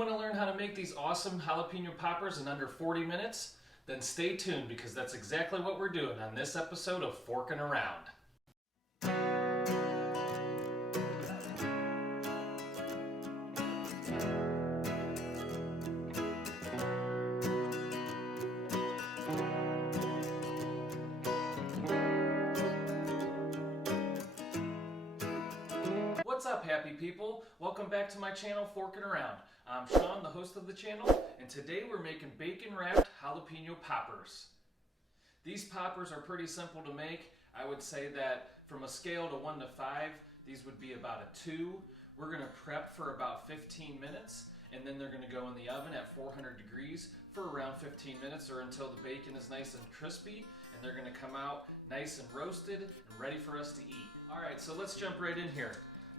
want to learn how to make these awesome jalapeno poppers in under 40 minutes? Then stay tuned because that's exactly what we're doing on this episode of Forking Around. What's up, happy people? Welcome back to my channel, Forking Around. I'm Sean, the host of the channel, and today we're making bacon-wrapped jalapeno poppers. These poppers are pretty simple to make. I would say that from a scale to 1 to 5, these would be about a 2. We're going to prep for about 15 minutes, and then they're going to go in the oven at 400 degrees for around 15 minutes or until the bacon is nice and crispy, and they're going to come out nice and roasted and ready for us to eat. Alright, so let's jump right in here.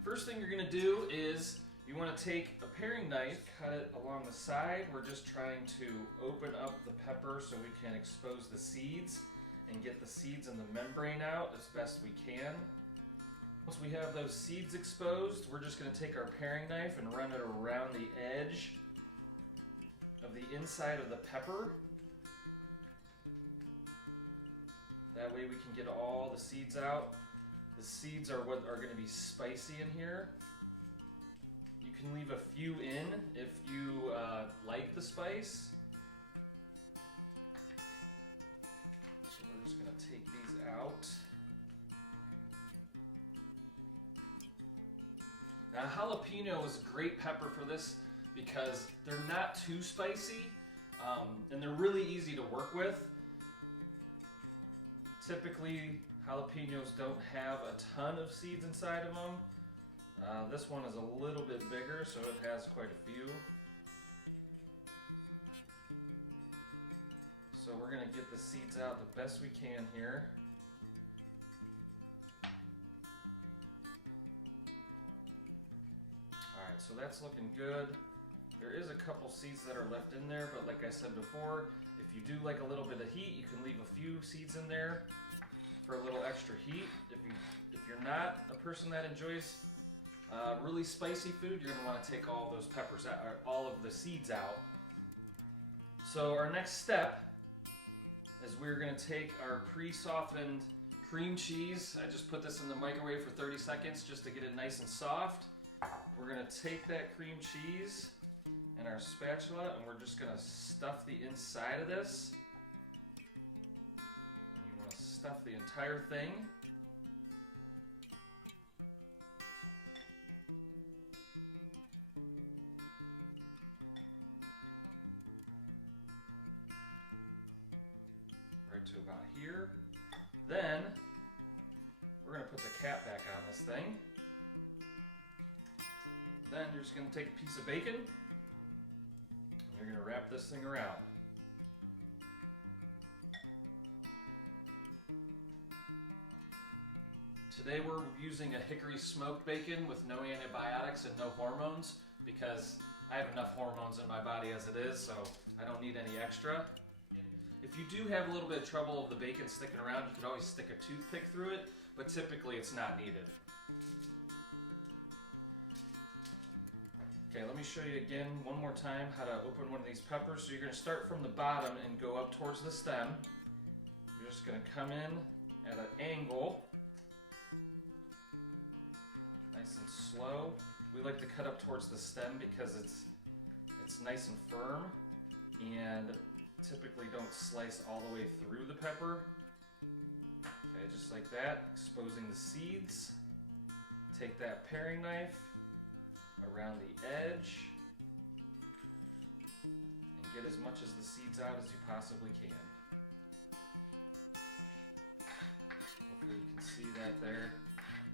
First thing you're going to do is you want to take a paring knife, cut it along the side. We're just trying to open up the pepper so we can expose the seeds and get the seeds and the membrane out as best we can. Once we have those seeds exposed, we're just going to take our paring knife and run it around the edge of the inside of the pepper. That way we can get all the seeds out. The seeds are what are going to be spicy in here. You can leave a few in if you like the spice. So we're just going to take these out. Now jalapeno is a great pepper for this because they're not too spicy and they're really easy to work with. Typically, jalapenos don't have a ton of seeds inside of them. This one is a little bit bigger, so it has quite a few. So we're going to get the seeds out the best we can here. Alright, so that's looking good. There is a couple seeds that are left in there, but like I said before, if you do like a little bit of heat, you can leave a few seeds in there for a little extra heat. If you're not a person that enjoys really spicy food, you're going to want to take all those peppers out, or all of the seeds out. So our next step is we're going to take our pre-softened cream cheese. I just put this in the microwave for 30 seconds just to get it nice and soft. We're going to take that cream cheese and our spatula and we're just going to stuff the inside of this. Stuff the entire thing. Right to about here. Then we're going to put the cap back on this thing. Then you're just going to take a piece of bacon and you're going to wrap this thing around. Today we're using a hickory smoked bacon with no antibiotics and no hormones because I have enough hormones in my body as it is, so I don't need any extra. If you do have a little bit of trouble of the bacon sticking around, you could always stick a toothpick through it, but typically it's not needed. Okay, let me show you again one more time how to open one of these peppers. So you're going to start from the bottom and go up towards the stem. You're just going to come in at an angle. Nice and slow. We like to cut up towards the stem because it's nice and firm and typically don't slice all the way through the pepper. Okay, just like that, exposing the seeds. Take that paring knife around the edge and get as much of the seeds out as you possibly can. Hopefully you can see that there.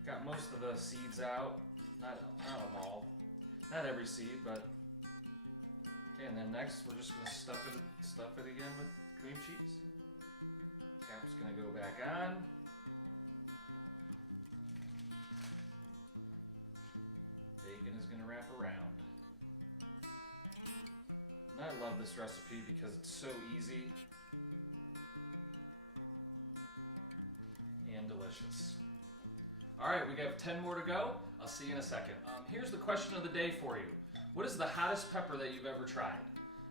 Got most of the seeds out, not them all, not every seed, but okay. And then next, we're just going to stuff it again with cream cheese. Cap's going to go back on. Bacon is going to wrap around. And I love this recipe because it's so easy and delicious. All right, we have 10 more to go. I'll see you in a second. Here's the question of the day for you. What is the hottest pepper that you've ever tried?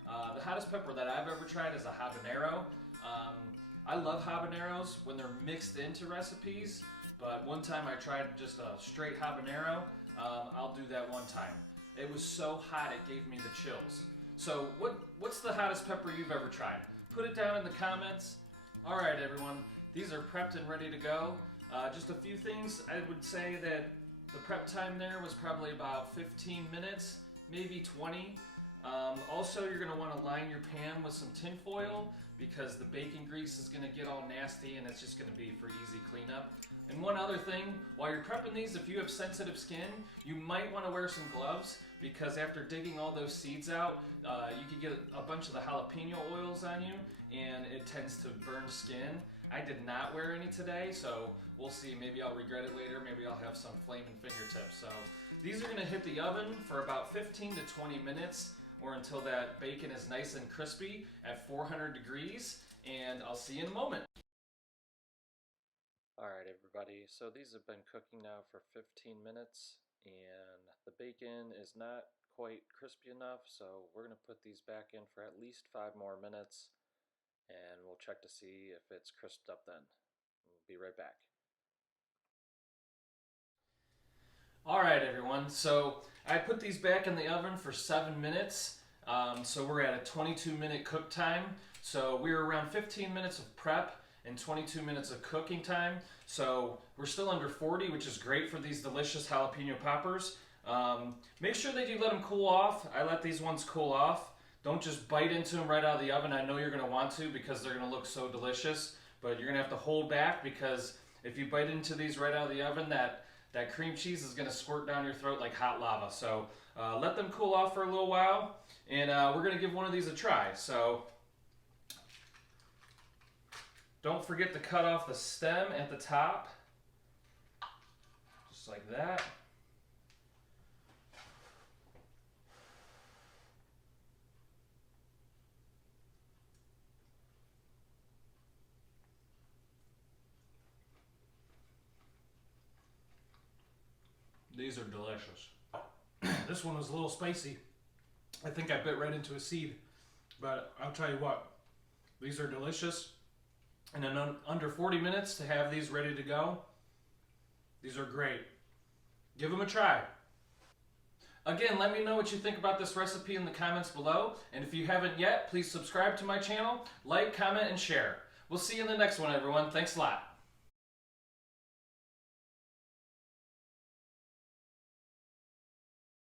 The hottest pepper that I've ever tried is a habanero. I love habaneros when they're mixed into recipes, but one time I tried just a straight habanero. I'll do that one time. It was so hot it gave me the chills. So what's the hottest pepper you've ever tried? Put it down in the comments. All right, everyone, these are prepped and ready to go. Just a few things. I would say that the prep time there was probably about 15 minutes, maybe 20. Also, you're going to want to line your pan with some tin foil because the bacon grease is going to get all nasty and it's just going to be for easy cleanup. And one other thing, while you're prepping these, if you have sensitive skin, you might want to wear some gloves because after digging all those seeds out, you could get a bunch of the jalapeno oils on you and it tends to burn skin. I did not wear any today, so we'll see. Maybe I'll regret it later. Maybe I'll have some flaming fingertips. So these are going to hit the oven for about 15 to 20 minutes or until that bacon is nice and crispy at 400 degrees, and I'll see you in a moment. Alright everybody, so these have been cooking now for 15 minutes and the bacon is not quite crispy enough, so we're going to put these back in for at least 5 more minutes and we'll check to see if it's crisped up then. We'll be right back. Alright everyone, so I put these back in the oven for 7 minutes, so we're at a 22-minute cook time. So we're around 15 minutes of prep and 22 minutes of cooking time. So we're still under 40, which is great for these delicious jalapeno poppers. Make sure that you let them cool off. I let these ones cool off. Don't just bite into them right out of the oven. I know you're going to want to because they're going to look so delicious, but you're going to have to hold back because if you bite into these right out of the oven, that cream cheese is going to squirt down your throat like hot lava. So let them cool off for a little while, and we're going to give one of these a try. So don't forget to cut off the stem at the top, just like that. These are delicious. This one was a little spicy. I think I bit right into a seed, but I'll tell you what, these are delicious. And in under 40 minutes to have these ready to go, these are great. Give them a try. Again, let me know what you think about this recipe in the comments below. And if you haven't yet, please subscribe to my channel, like, comment, and share. We'll see you in the next one, everyone. Thanks a lot.